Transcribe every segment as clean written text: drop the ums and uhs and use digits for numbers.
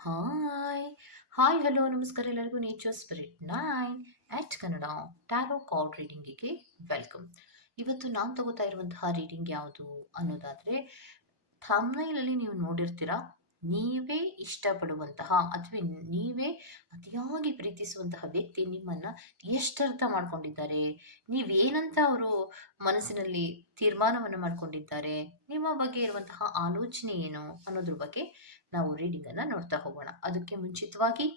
Hi hi hello ನಮಸ್ಕಾರ ಎಲ್ಲರಿಗೂ nature spirit 9 @ Kannada tarot card ರೀಡಿಂಗಿಗೆ ವೆಲ್ಕಮ್. ಇವತ್ತು ನಾನು ತಗೋತಾ ಇರುವಂತಹ ರೀಡಿಂಗ್ ಯಾವುದು ಅನ್ನೋದಾದರೆ, ಥಂಬ್ನೈಲಲ್ಲಿ ನೀವು ನೋಡಿರ್ತೀರಾ, ನೀವೇ ಇಷ್ಟಪಡುವಂತಹ ಅಥವಾ ನೀವೇ ಅತಿಯಾಗಿ ಪ್ರೀತಿಸುವಂತಹ ವ್ಯಕ್ತಿ ನಿಮ್ಮನ್ನು ಎಷ್ಟರ್ಥ ಮಾಡ್ಕೊಂಡಿದ್ದಾರೆ, ನೀವೇನಂತ ಅವರು ಮನಸ್ಸಿನಲ್ಲಿ ತೀರ್ಮಾನವನ್ನು ಮಾಡ್ಕೊಂಡಿದ್ದಾರೆ, ನಿಮ್ಮ ಬಗ್ಗೆ ಇರುವಂತಹ ಆಲೋಚನೆ ಏನು ಅನ್ನೋದ್ರ ಬಗ್ಗೆ ನಾವು ರೀಡಿಂಗನ್ನು ನೋಡ್ತಾ ಹೋಗೋಣ. ಅದಕ್ಕೆ ಮುಂಚಿತವಾಗಿ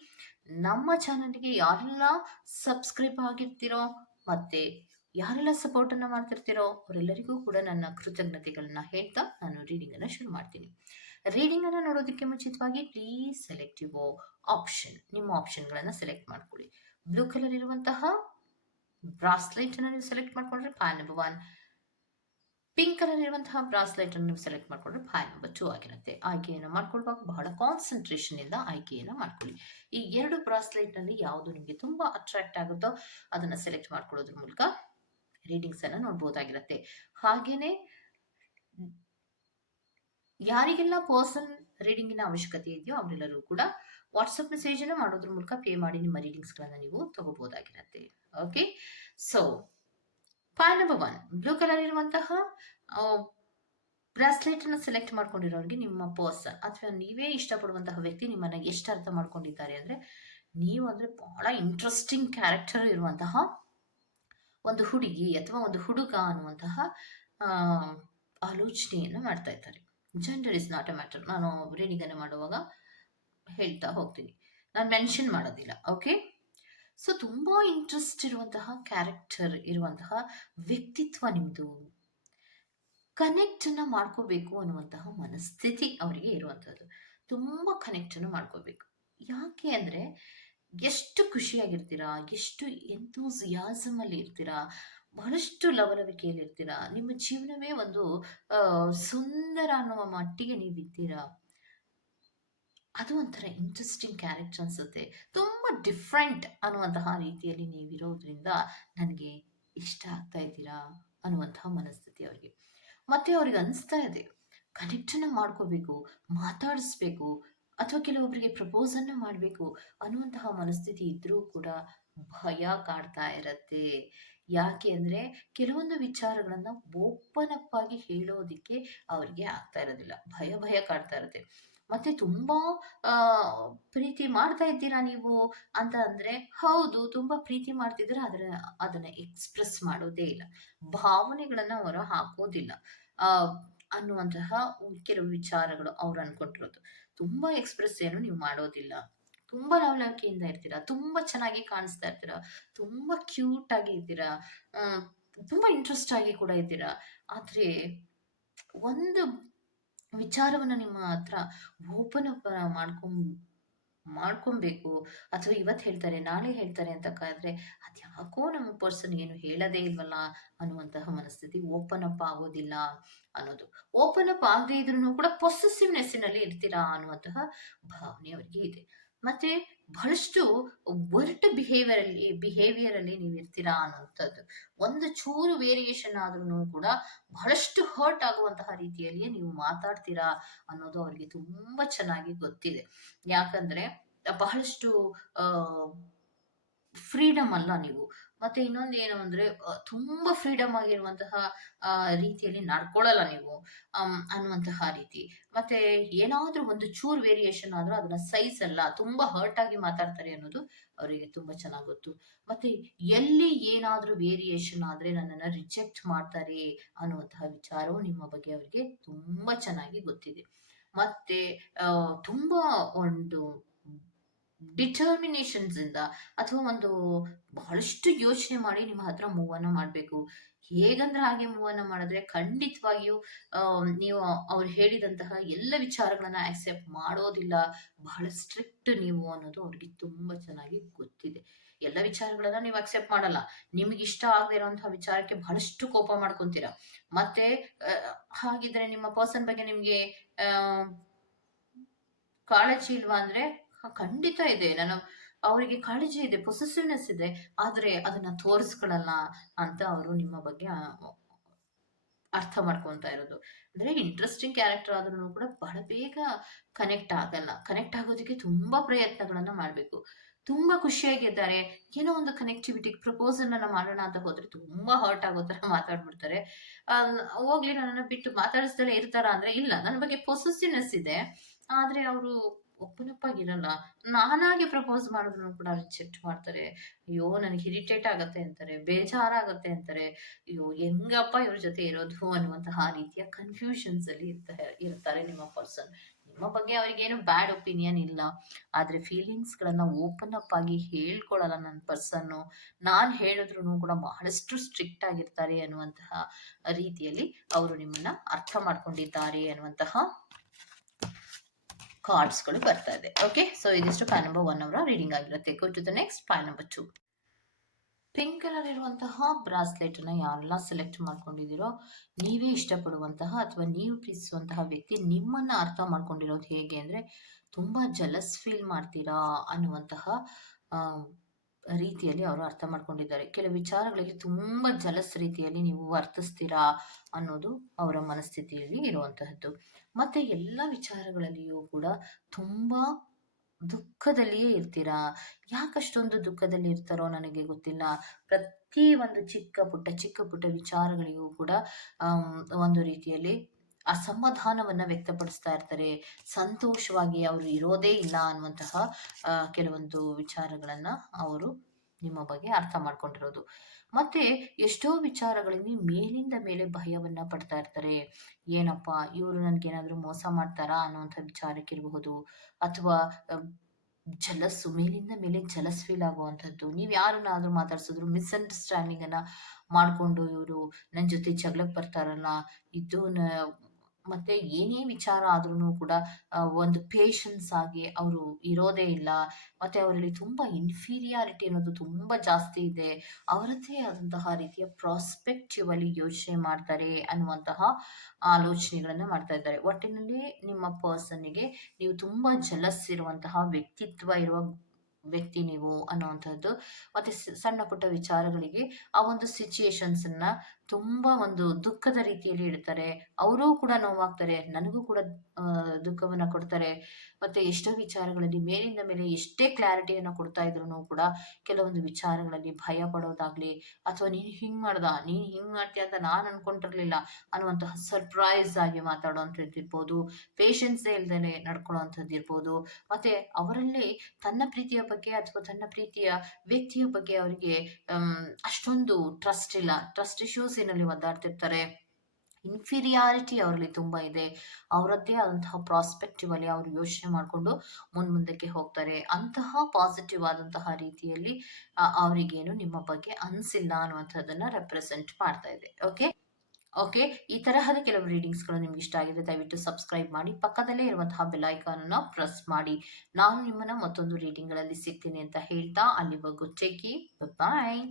ನಮ್ಮ ಚಾನಲ್ಗೆ ಯಾರೆಲ್ಲ ಸಬ್ಸ್ಕ್ರೈಬ್ ಆಗಿರ್ತೀರೋ ಮತ್ತು ಯಾರೆಲ್ಲ ಸಪೋರ್ಟನ್ನು ಮಾಡ್ತಿರ್ತೀರೋ ಅವರೆಲ್ಲರಿಗೂ ಕೂಡ ನನ್ನ ಕೃತಜ್ಞತೆಗಳನ್ನ ಹೇಳ್ತಾ ನಾನು ರೀಡಿಂಗನ್ನು ಶುರು ಮಾಡ್ತೀನಿ. ರೀಡಿಂಗನ್ನು ನೋಡೋದಕ್ಕೆ ಮುಂಚಿತವಾಗಿ ಪ್ಲೀಸ್ ಸೆಲೆಕ್ಟ್ ಯುವರ್ ಆಪ್ಷನ್. ನಿಮ್ಮ ಆಪ್ಷನ್ಗಳನ್ನು ಸೆಲೆಕ್ಟ್ ಮಾಡ್ಕೊಳ್ಳಿ. ಬ್ಲೂ ಕಲರ್ ಇರುವಂತಹ ಬ್ರಾಸ್ಲೈಟನ್ನು ನೀವು ಸೆಲೆಕ್ಟ್ ಮಾಡ್ಕೊಂಡ್ರೆ ಪಾಯ್ ನಂಬರ್ 1, ಪಿಂಕ್ ಕಲರ್ ಇರುವಂತಹ ಬ್ರಾಸ್ಲೈಟ್ ಅನ್ನು ಸೆಲೆಕ್ಟ್ ಮಾಡಿಕೊಂಡ್ರೆ ಪಾಯ್ ನಂಬರ್ 2 ಆಗಿರುತ್ತೆ. ಆಯ್ಕೆಯನ್ನು ಮಾಡ್ಕೊಳ್ವಾಗ ಬಹಳ ಕಾನ್ಸಂಟ್ರೇಷನ್ ಇಂದ ಆಯ್ಕೆಯನ್ನು ಮಾಡ್ಕೊಳ್ಳಿ. ಈ ಎರಡು ಬ್ರಾಸ್ಲೈಟ್ ನಲ್ಲಿ ಯಾವುದು ನಿಮಗೆ ತುಂಬಾ ಅಟ್ರಾಕ್ಟ್ ಆಗುತ್ತೋ ಅದನ್ನ ಸೆಲೆಕ್ಟ್ ಮಾಡ್ಕೊಳ್ಳೋದ್ರ ಮೂಲಕ ರೀಡಿಂಗ್ಸ್ ಅನ್ನ ನೋಡಬಹುದಾಗಿರುತ್ತೆ. ಹಾಗೇನೆ ಯಾರಿಗೆಲ್ಲ ಪರ್ಸನ್ ರೀಡಿಂಗಿನ ಅವಶ್ಯಕತೆ ಇದೆಯೋ ಅವರೆಲ್ಲರೂ ಕೂಡ ವಾಟ್ಸಪ್ ಮೆಸೇಜ್ ಅನ್ನು ಮಾಡೋದ್ರ ಮೂಲಕ ಪೇ ಮಾಡಿ ನಿಮ್ಮ ರೀಡಿಂಗ್ಸ್ ಗಳನ್ನ ನೀವು ತಗೋಬಹುದಾಗಿರುತ್ತೆ. ಓಕೆ, ಸೊ ಪಾಯ್ ನಂಬರ್ 1 ಬ್ಲೂ ಕಲರ್ ಇರುವಂತಹ ಬ್ರಾಸ್ಲೆಟ್ ಅನ್ನು ಸೆಲೆಕ್ಟ್ ಮಾಡ್ಕೊಂಡಿರೋರಿಗೆ ನಿಮ್ಮ ಪರ್ಸನ್ ಅಥವಾ ನೀವೇ ಇಷ್ಟಪಡುವಂತಹ ವ್ಯಕ್ತಿ ನಿಮ್ಮನ್ನ ಎಷ್ಟು ಅರ್ಥ ಮಾಡ್ಕೊಂಡಿದ್ದಾರೆ ಅಂದ್ರೆ, ನೀವು ಅಂದ್ರೆ ಬಹಳ ಇಂಟ್ರೆಸ್ಟಿಂಗ್ ಕ್ಯಾರೆಕ್ಟರ್ ಇರುವಂತಹ ಒಂದು ಹುಡುಗಿ ಅಥವಾ ಒಂದು ಹುಡುಗ ಅನ್ನುವಂತಹ ಆಲೋಚನೆಯನ್ನು ಮಾಡ್ತಾ ಇದ್ದಾರೆ. Gender is not a matter. ನಾನು ರೀಡಿಂಗ್ ಅನ್ನು ಮಾಡುವಾಗ ಹೇಳ್ತಾ ಹೋಗ್ತೀನಿ, ನಾನು ಮೆನ್ಷನ್ ಮಾಡೋದಿಲ್ಲ. ಓಕೆ, ಸೊ ತುಂಬಾ ಇಂಟ್ರೆಸ್ಟ್ ಇರುವಂತಹ ಕ್ಯಾರೆಕ್ಟರ್ ಇರುವಂತಹ ವ್ಯಕ್ತಿತ್ವ ನಿಮ್ದು. ಕನೆಕ್ಟ್ ಅನ್ನ ಮಾಡ್ಕೋಬೇಕು ಅನ್ನುವಂತಹ ಮನಸ್ಥಿತಿ ಅವರಿಗೆ ಇರುವಂತಹದ್ದು. ತುಂಬಾ ಕನೆಕ್ಟ್ ಅನ್ನು ಮಾಡ್ಕೋಬೇಕು. ಯಾಕೆ ಅಂದ್ರೆ ಎಷ್ಟು ಖುಷಿಯಾಗಿರ್ತೀರಾ, ಎಷ್ಟು ಎಂತೂಸಿಯಾಸಮ್ ಅಲ್ಲಿ ಇರ್ತೀರಾ, ಬಹಳಷ್ಟು ಲವಲವಿಕೆಯಲ್ಲಿ ಇರ್ತೀರಾ. ನಿಮ್ಮ ಜೀವನವೇ ಒಂದು ಸುಂದರ ಅನ್ನುವ ಮಟ್ಟಿಗೆ ನೀವಿದ್ದೀರಾ. ಅದು ಒಂಥರ ಇಂಟ್ರೆಸ್ಟಿಂಗ್ ಕ್ಯಾರೆಕ್ಟರ್ ಅನ್ಸುತ್ತೆ. ತುಂಬಾ ಡಿಫ್ರೆಂಟ್ ಅನ್ನುವಂತಹ ರೀತಿಯಲ್ಲಿ ನೀವಿರೋದ್ರಿಂದ ನನಗೆ ಇಷ್ಟ ಆಗ್ತಾ ಇದ್ದೀರಾ ಅನ್ನುವಂತಹ ಮನಸ್ಥಿತಿ ಅವರಿಗೆ. ಮತ್ತೆ ಅವ್ರಿಗೆ ಅನಿಸ್ತಾ ಇದೆ ಕನೆಕ್ಟನ್ನು ಮಾಡ್ಕೋಬೇಕು, ಮಾತಾಡಿಸ್ಬೇಕು ಅಥವಾ ಕೆಲವೊಬ್ಬರಿಗೆ ಪ್ರಪೋಸ್ ಅನ್ನ ಮಾಡಬೇಕು ಅನ್ನುವಂತಹ ಮನಸ್ಥಿತಿ ಇದ್ರೂ ಕೂಡ ಭಯ ಕಾಡ್ತಾ ಇರತ್ತೆ. ಯಾಕೆ ಅಂದ್ರೆ ಕೆಲವೊಂದು ವಿಚಾರಗಳನ್ನ ಓಪನ್ ಅಪ್ ಆಗಿ ಹೇಳೋದಿಕ್ಕೆ ಅವ್ರಿಗೆ ಆಗ್ತಾ ಇರೋದಿಲ್ಲ. ಭಯ ಭಯ ಕಾಡ್ತಾ ಇರುತ್ತೆ. ಮತ್ತೆ ತುಂಬಾ ಆ ಪ್ರೀತಿ ಮಾಡ್ತಾ ಇದ್ದೀರಾ ನೀವು ಅಂತ ಅಂದ್ರೆ, ಹೌದು ತುಂಬಾ ಪ್ರೀತಿ ಮಾಡ್ತಿದ್ರೆ ಅದನ್ನ ಎಕ್ಸ್‌ಪ್ರೆಸ್ ಮಾಡೋದೇ ಇಲ್ಲ. ಭಾವನೆಗಳನ್ನ ಹೊರ ಹಾಕೋದಿಲ್ಲ ಆ ಅನ್ನುವಂತಹ ಕೆಲವು ವಿಚಾರಗಳು ಅವ್ರು ಅನ್ಕೊಂಡಿರೋದು. ತುಂಬಾ ಎಕ್ಸ್‌ಪ್ರೆಸ್ ಏನು ನೀವು ಮಾಡೋದಿಲ್ಲ. ತುಂಬಾ ಲವಲವಿಕೆಯಿಂದ ಇರ್ತೀರಾ, ತುಂಬಾ ಚೆನ್ನಾಗಿ ಕಾಣಿಸ್ತಾ ಇರ್ತೀರಾ, ತುಂಬಾ ಕ್ಯೂಟ್ ಆಗಿ ಇದ್ದೀರಾ, ಆ ತುಂಬಾ ಇಂಟ್ರೆಸ್ಟ್ ಆಗಿ ಕೂಡ ಇದ್ದೀರಾ. ಆದ್ರೆ ಒಂದು ವಿಚಾರವನ್ನ ನಿಮ್ಮ ಹತ್ರ ಓಪನ್ ಅಪ್ ಮಾಡ್ಕೊಬೇಕು ಅಥವಾ ಇವತ್ತು ಹೇಳ್ತಾರೆ ನಾಳೆ ಹೇಳ್ತಾರೆ ಅಂತ ಕಾದ್ರೆ ಅದ್ಯಾಕೋ ನಮ್ಮ ಪರ್ಸನ್ ಏನು ಹೇಳದೇ ಇಲ್ವಲ್ಲ ಅನ್ನುವಂತಹ ಮನಸ್ಥಿತಿ. ಓಪನ್ ಅಪ್ ಆಗೋದಿಲ್ಲ ಅನ್ನೋದು. ಓಪನ್ ಅಪ್ ಆಗದೆ ಇದ್ರೂ ಕೂಡ ಪೊಸೆಸಿವ್ನೆಸ್ಸಿನಲ್ಲಿ ಇರ್ತೀರಾ ಅನ್ನುವಂತಹ ಭಾವನೆ ಅವರಿಗೆ ಇದೆ. ಮತ್ತೆ ಬಹಳಷ್ಟು ವರ್ಟ್ ಬಿಹೇವಿಯರ್ ಅಲ್ಲಿ ನೀವು ಇರ್ತೀರಾ ಅನ್ನುವಂಥದ್ದು. ಒಂದು ಚೂರು ವೇರಿಯೇಷನ್ ಆದ್ರೂ ಕೂಡ ಬಹಳಷ್ಟು ಹರ್ಟ್ ಆಗುವಂತಹ ರೀತಿಯಲ್ಲಿಯೇ ನೀವು ಮಾತಾಡ್ತೀರಾ ಅನ್ನೋದು ಅವರಿಗೆ ತುಂಬಾ ಚೆನ್ನಾಗಿ ಗೊತ್ತಿದೆ. ಯಾಕಂದ್ರೆ ಬಹಳಷ್ಟು ಆ ಫ್ರೀಡಮ್ ಅಲ್ಲ ನೀವು. ಮತ್ತೆ ಇನ್ನೊಂದು ಏನು ಅಂದ್ರೆ ತುಂಬಾ ಫ್ರೀಡಮ್ ಆಗಿರುವಂತಹ ರೀತಿಯಲ್ಲಿ ನಡ್ಕೊಳ್ಳಲ್ಲ ನೀವು ಅನ್ನುವಂತಹ ರೀತಿ. ಮತ್ತೆ ಏನಾದ್ರೂ ಒಂದು ಚೂರ್ ವೇರಿಯೇಷನ್ ಆದ್ರೂ ಅದನ್ನ ಸೈಜ್ ಅಲ್ಲ, ತುಂಬಾ ಹರ್ಟ್ ಆಗಿ ಮಾತಾಡ್ತಾರೆ ಅನ್ನೋದು ಅವರಿಗೆ ತುಂಬಾ ಚೆನ್ನಾಗಿ ಗೊತ್ತು. ಮತ್ತೆ ಎಲ್ಲಿ ಏನಾದ್ರೂ ವೇರಿಯೇಷನ್ ಆದ್ರೆ ನನ್ನನ್ನ ರಿಜೆಕ್ಟ್ ಮಾಡ್ತಾರೆ ಅನ್ನುವಂತಹ ವಿಚಾರವು ನಿಮ್ಮ ಬಗ್ಗೆ ಅವರಿಗೆ ತುಂಬಾ ಚೆನ್ನಾಗಿ ಗೊತ್ತಿದೆ. ಮತ್ತೆ ತುಂಬಾ ಒಂದು ಡಿಟರ್ಮಿನೇಷನ್ಸ್ ಇಂದ ಅಥವಾ ಒಂದು ಬಹಳಷ್ಟು ಯೋಚನೆ ಮಾಡಿ ನಿಮ್ಮ ಹತ್ರ ಮೂವ್ ಅನ್ನ ಮಾಡ್ಬೇಕು. ಹೇಗಂದ್ರೆ ಹಾಗೆ ಮೂವ್ ಅನ್ನ ಮಾಡಿದ್ರೆ ಖಂಡಿತವಾಗಿಯೂ ನೀವು ಅವ್ರು ಹೇಳಿದಂತಹ ಎಲ್ಲ ವಿಚಾರಗಳನ್ನ ಆಕ್ಸೆಪ್ಟ್ ಮಾಡೋದಿಲ್ಲ. ಬಹಳ ಸ್ಟ್ರಿಕ್ಟ್ ನೀವು ಅನ್ನೋದು ಅವ್ರಿಗೆ ತುಂಬಾ ಚೆನ್ನಾಗಿ ಗೊತ್ತಿದೆ. ಎಲ್ಲ ವಿಚಾರಗಳನ್ನ ನೀವು ಅಕ್ಸೆಪ್ಟ್ ಮಾಡಲ್ಲ. ನಿಮ್ಗೆ ಇಷ್ಟ ಆಗದೆ ಇರುವಂತಹ ವಿಚಾರಕ್ಕೆ ಬಹಳಷ್ಟು ಕೋಪ ಮಾಡ್ಕೊಂತೀರಾ. ಮತ್ತೆ ಹಾಗಿದ್ರೆ ನಿಮ್ಮ ಪರ್ಸನ್ ಬಗ್ಗೆ ನಿಮ್ಗೆ ಆ ಕಾಳಜಿ ಇಲ್ವಾ ಅಂದ್ರೆ ಖಂಡಿತ ಇದೆ. ಅವರಿಗೆ ಕಾಳಜಿ ಇದೆ, ಪೊಸೆಸಿವ್ನೆಸ್ ಇದೆ. ಆದ್ರೆ ಅದನ್ನ ತೋರಿಸ್ಕೊಳ್ಳಲ್ಲ ಅಂತ ಅವರು ನಿಮ್ಮ ಬಗ್ಗೆ ಅರ್ಥ ಮಾಡ್ಕೊಂತಾ ಇರೋದು. ಅಂದ್ರೆ ಇಂಟ್ರೆಸ್ಟಿಂಗ್ ಕ್ಯಾರೆಕ್ಟರ್ ಆದ್ರೂ ಕೂಡ ಬಹಳ ಬೇಗ ಕನೆಕ್ಟ್ ಆಗಲ್ಲ. ಕನೆಕ್ಟ್ ಆಗೋದಕ್ಕೆ ತುಂಬಾ ಪ್ರಯತ್ನಗಳನ್ನ ಮಾಡ್ಬೇಕು. ತುಂಬಾ ಖುಷಿಯಾಗಿದ್ದಾರೆ. ಏನೋ ಒಂದು ಕನೆಕ್ಟಿವಿಟಿ ಪ್ರಪೋಸಲ್ ಅನ್ನ ಮಾಡೋಣ ಅಂತ ಹೋದ್ರೆ ತುಂಬಾ ಹರ್ಟ್ ಆಗೋ ತರ ಮಾತಾಡ್ಬಿಡ್ತಾರೆ. ಹೋಗ್ಲಿ ನನ್ನನ್ನ ಬಿಟ್ಟು ಮಾತಾಡಿಸ್ದಲೇ ಇರ್ತಾರಾ ಅಂದ್ರೆ ಇಲ್ಲ. ನನ್ನ ಬಗ್ಗೆ ಪೊಸೆಸಿವ್‌ನೆಸ್ ಇದೆ. ಆದ್ರೆ ಅವರು ಓಪನ್ ಅಪ್ ಆಗಿರಲ್ಲ. ನಾನಾಗಿ ಪ್ರಪೋಸ್ ಮಾಡಿದ್ರು ಕೂಡ ರಿಜೆಕ್ಟ್ ಮಾಡ್ತಾರೆ. ಅಯ್ಯೋ! ನನಗೆ ಇರಿಟೇಟ್ ಆಗತ್ತೆ ಅಂತಾರೆ. ಬೇಜಾರಾಗತ್ತೆ ಅಂತಾರೆ. ಅಯ್ಯೋ! ಹೆಂಗಪ್ಪ ಇವ್ರ ಜೊತೆ ಇರೋದು ಅನ್ನುವಂತಹ ರೀತಿಯ ಕನ್‌ಫ್ಯೂಷನ್ಸ್ ಅಲ್ಲಿ ಇರ್ತಾರೆ ನಿಮ್ಮ ಪರ್ಸನ್. ನಿಮ್ಮ ಬಗ್ಗೆ ಅವರಿಗೇನು ಬ್ಯಾಡ್ ಒಪಿನಿಯನ್ ಇಲ್ಲ. ಆದ್ರೆ ಫೀಲಿಂಗ್ಸ್‌ಗಳನ್ನ ಓಪನ್ ಅಪ್ ಆಗಿ ಹೇಳ್ಕೊಳಲ್ಲ ನನ್ನ ಪರ್ಸನ್ನು. ನಾನ್ ಹೇಳಿದ್ರುನು ಕೂಡ ಬಹಳಷ್ಟು ಸ್ಟ್ರಿಕ್ಟ್ ಆಗಿರ್ತಾರೆ ಅನ್ನುವಂತಹ ರೀತಿಯಲ್ಲಿ ಅವರು ನಿಮ್ಮನ್ನ ಅರ್ಥ ಮಾಡ್ಕೊಂಡಿದ್ದಾರೆ ಅನ್ನುವಂತಹ ಕಾರ್ಡ್ಸ್‌ಗಳು ಬರ್ತಾ ಇದೆ. ಓಕೆ. ಸೊ ಇದಿಷ್ಟು ಪ್ಯಾನ್ ನಂಬರ್ 1 ಅವರ ರೀಡಿಂಗ್ ಆಗಿರುತ್ತೆ. Go to the next pan number 2. Pink colour ಇರುವಂತಹ ಬ್ರಾಸ್ಲೆಟ್ ಅನ್ನ ಯಾರೆಲ್ಲ ಸೆಲೆಕ್ಟ್ ಮಾಡ್ಕೊಂಡಿದ್ದೀರೋ, ನೀವೇ ಇಷ್ಟಪಡುವಂತಹ ಅಥವಾ ನೀವು ಪ್ರೀತಿಸುವಂತಹ ವ್ಯಕ್ತಿ ನಿಮ್ಮನ್ನ ಅರ್ಥ ಮಾಡ್ಕೊಂಡಿರೋದು ಹೇಗೆ ಅಂದ್ರೆ, ತುಂಬಾ ಜಲಸ್ ಫೀಲ್ ಮಾಡ್ತೀರಾ ಅನ್ನುವಂತಹ ಆ, ರೀತಿಯಲ್ಲಿ ಅವರು ಅರ್ಥ ಮಾಡ್ಕೊಂಡಿದ್ದಾರೆ. ಕೆಲವು ವಿಚಾರಗಳಿಗೆ ತುಂಬಾ ಜಲಸ್ ರೀತಿಯಲ್ಲಿ ನೀವು ವರ್ತಿಸ್ತೀರಾ ಅನ್ನೋದು ಅವರ ಮನಸ್ಥಿತಿಯಲ್ಲಿ ಇರುವಂತಹದ್ದು. ಮತ್ತೆ ಎಲ್ಲ ವಿಚಾರಗಳಲ್ಲಿಯೂ ಕೂಡ ತುಂಬಾ ದುಃಖದಲ್ಲಿಯೇ ಇರ್ತೀರಾ. ಯಾಕಷ್ಟೊಂದು ದುಃಖದಲ್ಲಿ ಇರ್ತಾರೋ ನನಗೆ ಗೊತ್ತಿಲ್ಲ. ಪ್ರತಿ ಒಂದು ಚಿಕ್ಕ ಪುಟ್ಟ ವಿಚಾರಗಳಿಗೂ ಕೂಡ ಒಂದು ರೀತಿಯಲ್ಲಿ ಅಸಮಾಧಾನವನ್ನ ವ್ಯಕ್ತಪಡಿಸ್ತಾ ಇರ್ತಾರೆ. ಸಂತೋಷವಾಗಿ ಅವರು ಇರೋದೇ ಇಲ್ಲ ಅನ್ನುವಂತಹ ಕೆಲವೊಂದು ವಿಚಾರಗಳನ್ನ ಅವರು ನಿಮ್ಮ ಬಗ್ಗೆ ಅರ್ಥ ಮಾಡ್ಕೊಂಡಿರೋದು. ಮತ್ತೆ ಎಷ್ಟೋ ವಿಚಾರಗಳಲ್ಲಿ ಮೇಲಿಂದ ಮೇಲೆ ಭಯವನ್ನ ಪಡ್ತಾ ಇರ್ತಾರೆ. ಏನಪ್ಪಾ ಇವರು ನನ್ಗೇನಾದ್ರೂ ಮೋಸ ಮಾಡ್ತಾರಾ ಅನ್ನುವಂಥ ವಿಚಾರಕ್ಕಿರಬಹುದು, ಅಥವಾ ಮೇಲಿಂದ ಮೇಲೆ ಜಲಸ್ ಫೀಲ್ ಆಗುವಂಥದ್ದು. ನೀವ್ ಯಾರನ್ನಾದ್ರೂ ಮಾತಾಡ್ಸಿದ್ರು ಮಿಸ್‌ಅಂಡರ್‌ಸ್ಟ್ಯಾಂಡಿಂಗ್ ಅನ್ನ ಮಾಡ್ಕೊಂಡು ಇವ್ರು ನನ್ ಜೊತೆ ಜಗಳಕ್ ಬರ್ತಾರಲ್ಲ, ಇದು ಮತ್ತೆ ಏನೇ ವಿಚಾರ ಆದ್ರೂನು ಕೂಡ ಒಂದು ಪೇಷನ್ಸ್ ಆಗಿ ಅವರು ಇರೋದೇ ಇಲ್ಲ. ಮತ್ತೆ ಅವರಲ್ಲಿ ತುಂಬಾ ಇನ್ಫೀರಿಯಾರಿಟಿ ಅನ್ನೋದು ತುಂಬಾ ಜಾಸ್ತಿ ಇದೆ. ಅವರದ್ದೇ ಆದಂತಹ ರೀತಿಯ ಪ್ರಾಸ್ಪೆಕ್ಟಿವ್ ಅಲ್ಲಿ ಯೋಚನೆ ಮಾಡ್ತಾರೆ ಅನ್ನುವಂತಹ ಆಲೋಚನೆಗಳನ್ನ ಮಾಡ್ತಾ ಇದ್ದಾರೆ. ಒಟ್ಟಿನಲ್ಲಿ ನಿಮ್ಮ ಪರ್ಸನ್‌ಗೆ ನೀವು ತುಂಬಾ ಜಲಸ್ ಇರುವಂತಹ ವ್ಯಕ್ತಿತ್ವ ಇರುವ ವ್ಯಕ್ತಿ ನೀವು ಅನ್ನುವಂಥದ್ದು. ಮತ್ತೆ ಸಣ್ಣ ಪುಟ್ಟ ವಿಚಾರಗಳಿಗೆ ಆ ಒಂದು ಸಿಚುಯೇಷನ್ಸ್ ಅನ್ನ ತುಂಬಾ ಒಂದು ದುಃಖದ ರೀತಿಯಲ್ಲಿ ಇಡ್ತಾರೆ. ಅವರೂ ಕೂಡ ನೋವಾಗ್ತಾರೆ. ನನಗೂ ಕೂಡ ದುಃಖವನ್ನ ಕೊಡ್ತಾರೆ. ಮತ್ತೆ ಎಷ್ಟೋ ವಿಚಾರಗಳಲ್ಲಿ ಮೇಲಿಂದ ಮೇಲೆ ಎಷ್ಟೇ ಕ್ಲಾರಿಟಿಯನ್ನ ಕೊಡ್ತಾ ಇದ್ರೂನು ಕೂಡ ಕೆಲವೊಂದು ವಿಚಾರಗಳಲ್ಲಿ ಭಯ ಪಡೋದಾಗ್ಲಿ, ಅಥವಾ ನೀನ್ ಹಿಂಗ್ ಮಾಡ್ದ, ನೀನ್ ಹಿಂಗ್ ಮಾಡ್ತೀಯ ಅಂತ ನಾನ್ ಅನ್ಕೊಂಡಿರ್ಲಿಲ್ಲ ಅನ್ನುವಂತಹ ಸರ್ಪ್ರೈಸ್ ಆಗಿ ಮಾತಾಡುವಂಥದ್ದು ಇರ್ಬೋದು. ಪೇಷನ್ಸೇ ಇಲ್ದೇನೆ ನಡ್ಕೊಳ್ಳುವಂಥದ್ದು ಇರ್ಬೋದು. ಮತ್ತೆ ಅವರಲ್ಲಿ ತನ್ನ ಪ್ರೀತಿಯ ಬಗ್ಗೆ ಅಥವಾ ತನ್ನ ಪ್ರೀತಿಯ ವ್ಯಕ್ತಿಯ ಬಗ್ಗೆ ಅವರಿಗೆ ಅಷ್ಟೊಂದು ಟ್ರಸ್ಟ್ ಇಲ್ಲ. ಟ್ರಸ್ಟ್ ಇಶ್ಯೂಸಿನಲ್ಲಿ ಒದ್ದಾಡ್ತಿರ್ತಾರೆ. ಇನ್ಫೀರಿಯಾರಿಟಿ ಅವರಲ್ಲಿ ತುಂಬಾ ಇದೆ. ಅವರದ್ದೇ ಆದಂತಹ ಪ್ರಾಸ್ಪೆಕ್ಟಿವ್ ಅಲ್ಲಿ ಅವರು ಯೋಚನೆ ಮಾಡ್ಕೊಂಡು ಮುಂದಕ್ಕೆ ಹೋಗ್ತಾರೆ. ಅಂತಹ ಪಾಸಿಟಿವ್ ಆದಂತಹ ರೀತಿಯಲ್ಲಿ ಅವರಿಗೇನು ನಿಮ್ಮ ಬಗ್ಗೆ ಅನ್ಸಿಲ್ಲ ಅನ್ನುವಂಥದ್ದನ್ನ ರೆಪ್ರೆಸೆಂಟ್ ಮಾಡ್ತಾ ಇದೆ. ಓಕೆ. ಓಕೆ. ಈ ತರಹದ ಕೆಲವು ರೀಡಿಂಗ್ಸ್ಗಳು ನಿಮ್ಗೆ ಇಷ್ಟ ಆಗಿದೆ ದಯವಿಟ್ಟು ಸಬ್ಸ್ಕ್ರೈಬ್ ಮಾಡಿ. ಪಕ್ಕದಲ್ಲೇ ಇರುವಂತಹ ಬೆಲ್ ಐಕಾನ್ ಅನ್ನ ಪ್ರೆಸ್ ಮಾಡಿ. ನಾನು ನಿಮ್ಮನ್ನ ಮತ್ತೊಂದು ರೀಡಿಂಗ್ ಗಳಲ್ಲಿ ಸಿಗ್ತೀನಿ ಅಂತ ಹೇಳ್ತಾ ಅಲ್ಲಿವರೆಗೂ ಟೇಕ್ ಕೇರ್. ಬಾಯ್.